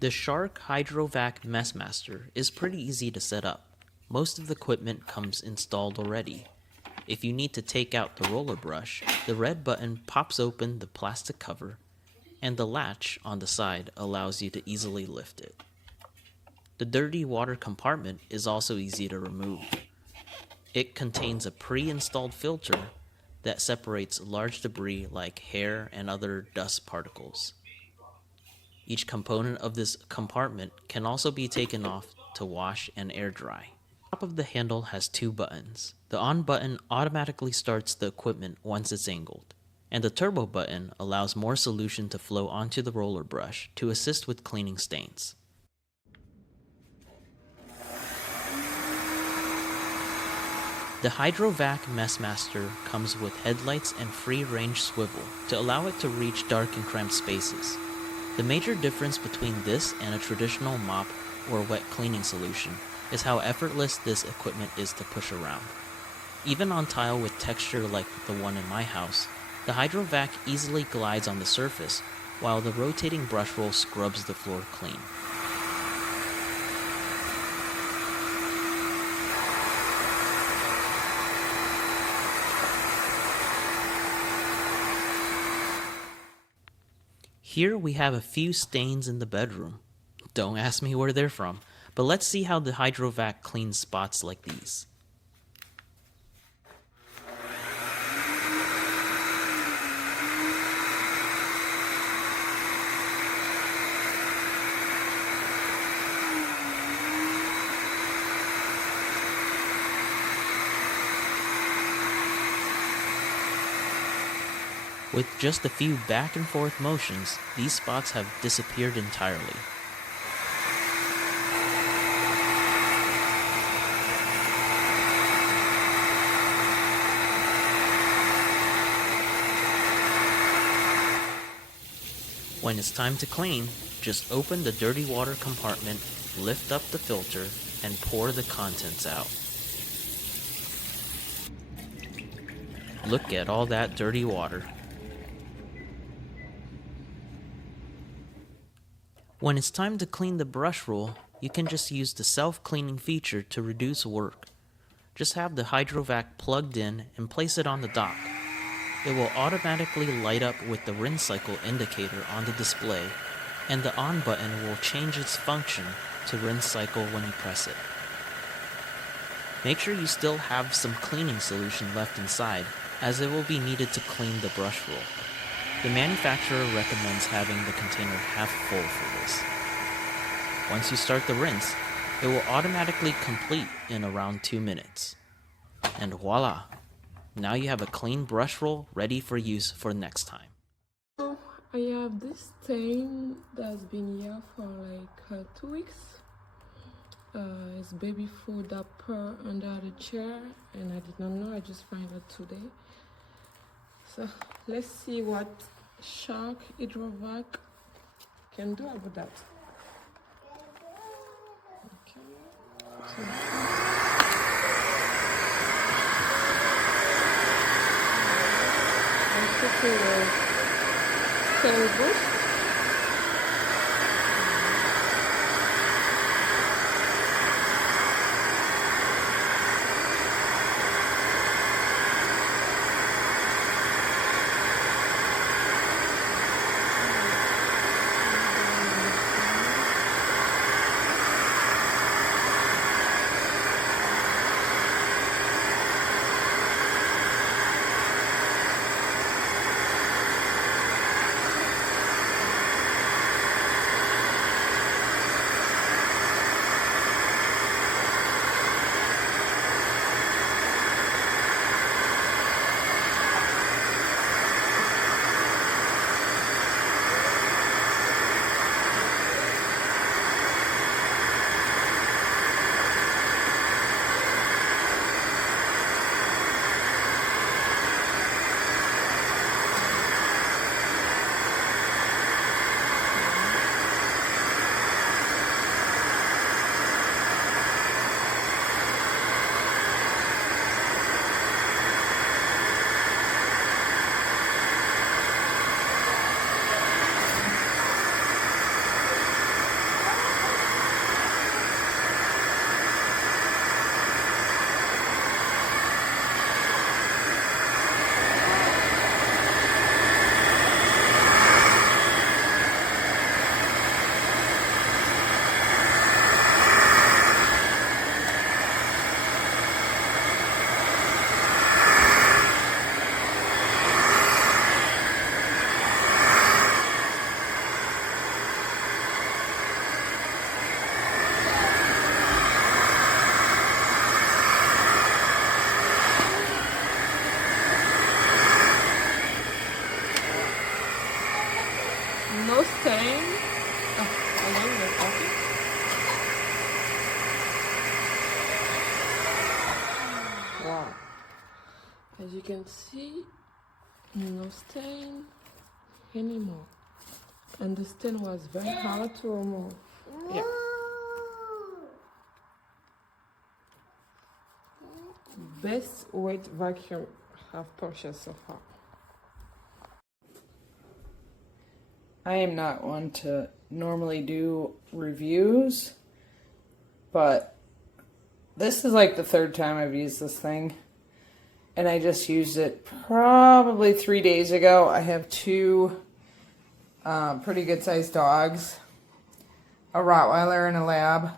The Shark HydroVac MessMaster is pretty easy to set up. Most of the equipment comes installed already. If you need to take out the roller brush, the red button pops open the plastic cover, and the latch on the side allows you to easily lift it. The dirty water compartment is also easy to remove. It contains a pre-installed filter that separates large debris like hair and other dust particles. Each component of this compartment can also be taken off to wash and air dry. The top of the handle has two buttons. The on button automatically starts the equipment once it's angled, and the turbo button allows more solution to flow onto the roller brush to assist with cleaning stains. The HydroVac MessMaster comes with headlights and free-range swivel to allow it to reach dark and cramped spaces. The major difference between this and a traditional mop or wet cleaning solution is how effortless this equipment is to push around. Even on tile with texture like the one in my house, the HydroVac easily glides on the surface while the rotating brush roll scrubs the floor clean. Here we have a few stains in the bedroom. Don't ask me where they're from, but let's see how the HydroVac cleans spots like these. With just a few back and forth motions, these spots have disappeared entirely. When it's time to clean, just open the dirty water compartment, lift up the filter, and pour the contents out. Look at all that dirty water. When it's time to clean the brush roll, you can just use the self-cleaning feature to reduce work. Just have the HydroVac plugged in and place it on the dock. It will automatically light up with the rinse cycle indicator on the display, and the on button will change its function to rinse cycle when you press it. Make sure you still have some cleaning solution left inside, as it will be needed to clean the brush roll. The manufacturer recommends having the container half full for this. Once you start the rinse, it will automatically complete in around 2 minutes. And voila! Now you have a clean brush roll ready for use for next time. So I have this stain that's been here for like 2 weeks. It's baby food up under the chair, and I did not know, I just found it today. So let's see what Shark HydroVac can do about that. Okay. So, I'm putting a stain boost. can see, no stain anymore. And the stain was very hard to remove. Yeah. Best weight vacuum I've purchased so far. I am not one to normally do reviews, but this is like the third time I've used this thing. And I just used it probably 3 days ago. I have two pretty good sized dogs, a Rottweiler and a Lab.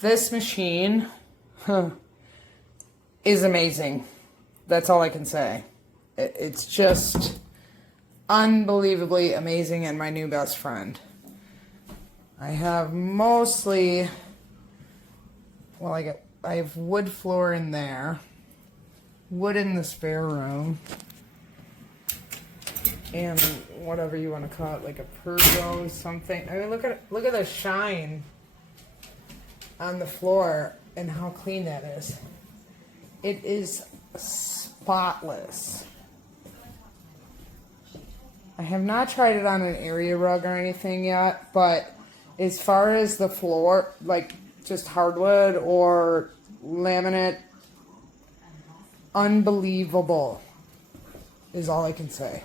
This machine is amazing. That's all I can say. It's just unbelievably amazing and my new best friend. I have mostly, well, I have wood floor in there, wood in the spare room, and whatever you want to call it, like a Pergo something. I mean, look at the shine on the floor and how clean that is. It is spotless. I have not tried it on an area rug or anything yet, but as far as the floor, like just hardwood or laminate, unbelievable is all I can say.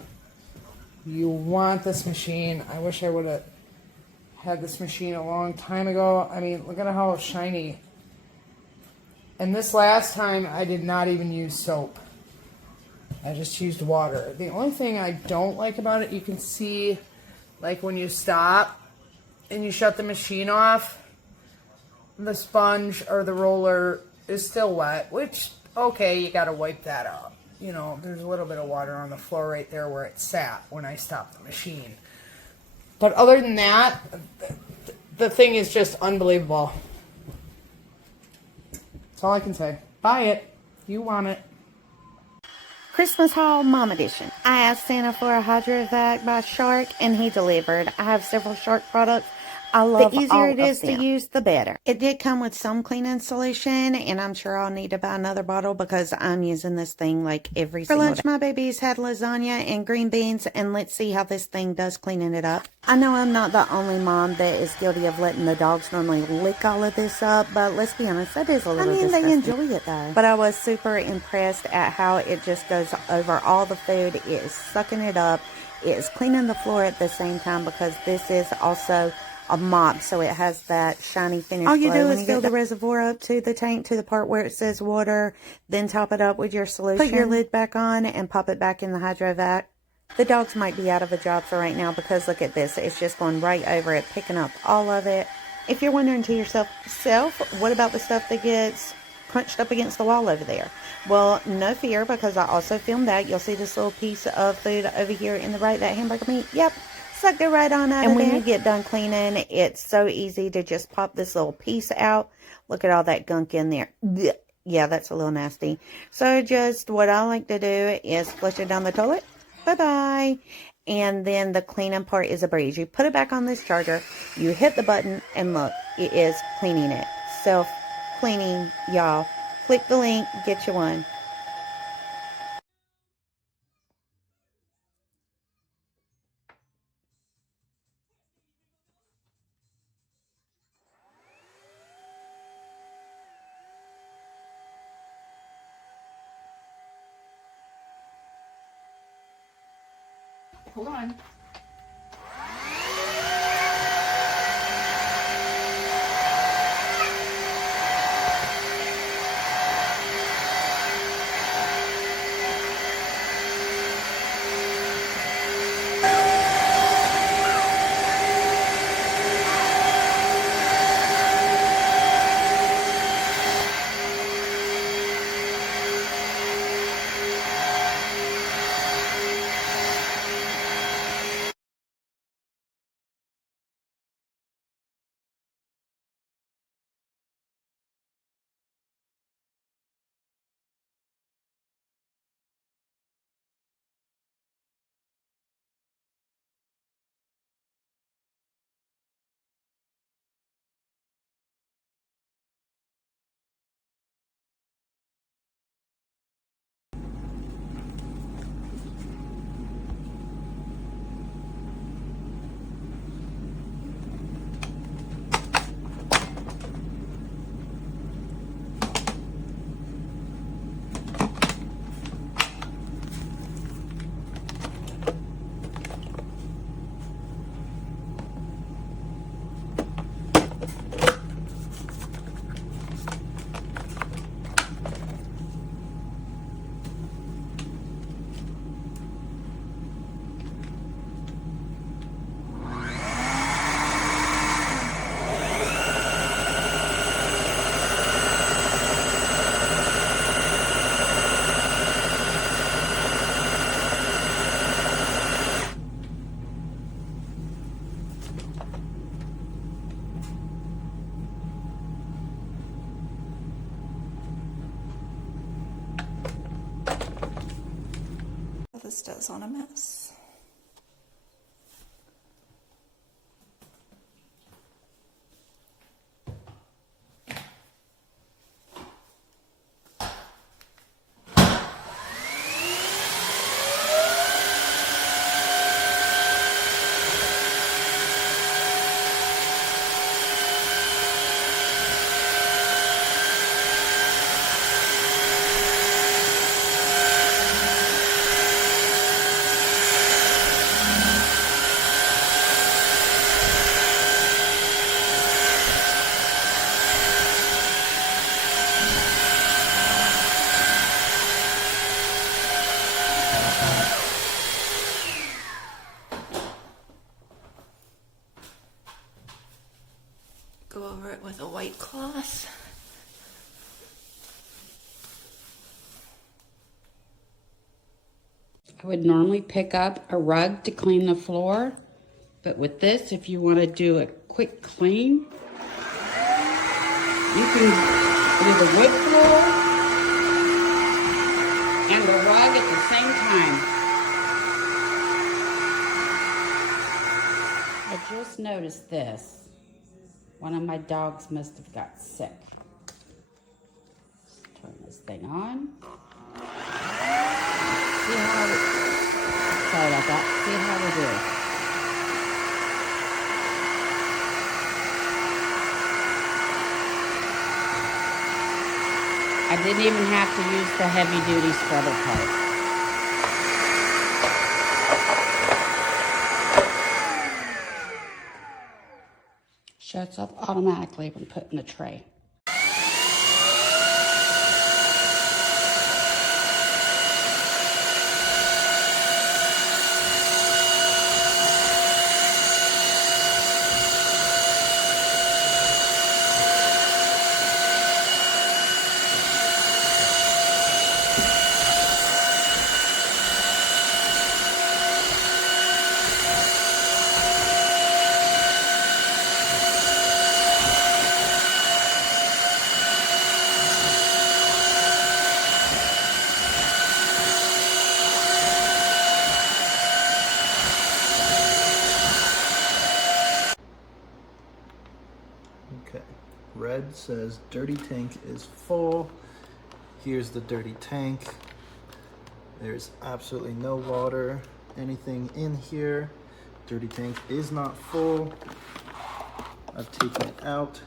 You want this machine. I wish I would have had this machine a long time ago. I mean, look at how shiny. And this last time, I did not even use soap. I just used water. The only thing I don't like about it, you can see, like when you stop and you shut the machine off, the sponge or the roller is still wet, which, okay, you gotta wipe that up. You know, there's a little bit of water on the floor right there where it sat when I stopped the machine. But other than that, the thing is just unbelievable. That's all I can say. Buy it. You want it. Christmas haul, Mom Edition. I asked Santa for a HydroVac by Shark, and he delivered. I have several Shark products. I love the easier it is to use, the better. It did come with some cleaning solution, and I'm sure I'll need to buy another bottle because I'm using this thing like every single day. For lunch, my babies had lasagna and green beans, and let's see how this thing does cleaning it up. I know I'm not the only mom that is guilty of letting the dogs normally lick all of this up, but let's be honest, that is a little disgusting. They enjoy it though. But I was super impressed at how it just goes over all the food. It is sucking it up. It is cleaning the floor at the same time because this is also a mop, so it has that shiny finish. All you do is fill the reservoir up to the tank, to the part where it says water, then top it up with your solution. Put your lid back on and pop it back in the HydroVac. The dogs might be out of a job for right now because look at this. It's just going right over it, picking up all of it. If you're wondering to yourself, what about the stuff that gets crunched up against the wall over there? Well, no fear, because I also filmed that. You'll see this little piece of food over here in the right, that hamburger meat. Yep. Sucked it right on out of there. And when you get done cleaning, it's so easy to just pop this little piece out. Look at all that gunk in there. Blech. Yeah, that's a little nasty. So just what I like to do is flush it down the toilet. Bye-bye. And then the cleaning part is a breeze. You put it back on this charger, you hit the button, and look, it is cleaning it. Self-cleaning, y'all. Click the link, get you one. Hold on. this does on a mess. Go over it with a white cloth. I would normally pick up a rug to clean the floor, but with this, if you want to do a quick clean, you can do the wood floor and the rug at the same time. I just noticed this. One of my dogs must have got sick. Let's turn this thing on. See how we, sorry about that. See how we do. I didn't even have to use the heavy duty scrubber part. Shuts up automatically when put in the tray. Okay, red says dirty tank is full. Here's the dirty tank. There's absolutely no water, anything in here. Dirty tank is not full. I've taken it out.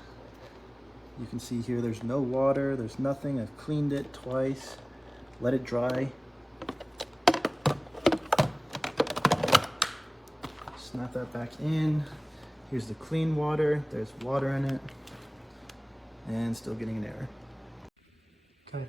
You can see here there's no water, there's nothing. I've cleaned it twice, let it dry. Snap that back in. Here's the clean water, there's water in it, and still getting an error. Okay.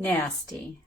Nasty.